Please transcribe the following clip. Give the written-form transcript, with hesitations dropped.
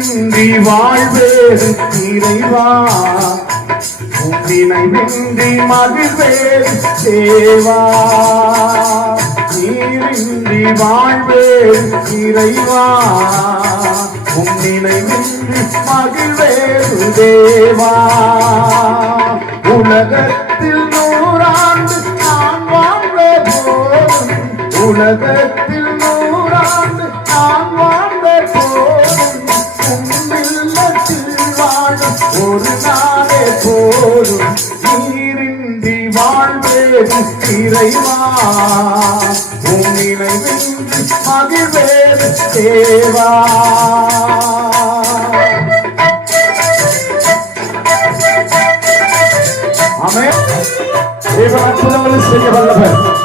நீரின்றி வாழ்வேறு இறைவா நினைவின்றி மகிழ்வேறு தேவா நீரின்றி வாழ்வேறு இறைவா நினைவின்றி மகிழ்வேறு தேவா உலகத்தில் 100 ஆண்டு நான் வாழ்வே போதும் உலகத்தில் 100 ஆண்டு நான் வாழ்வே போதும் உன்னில்லத்தில் வாழும் ஒரு நாளே போதும் நீரின்றி வாழ்வேறு இறைவா உன் நினைவின்றி மகிழ்வேறு தேவா ஆமென் தேவன் அற்புதங்களை செய்ய வல்லவர்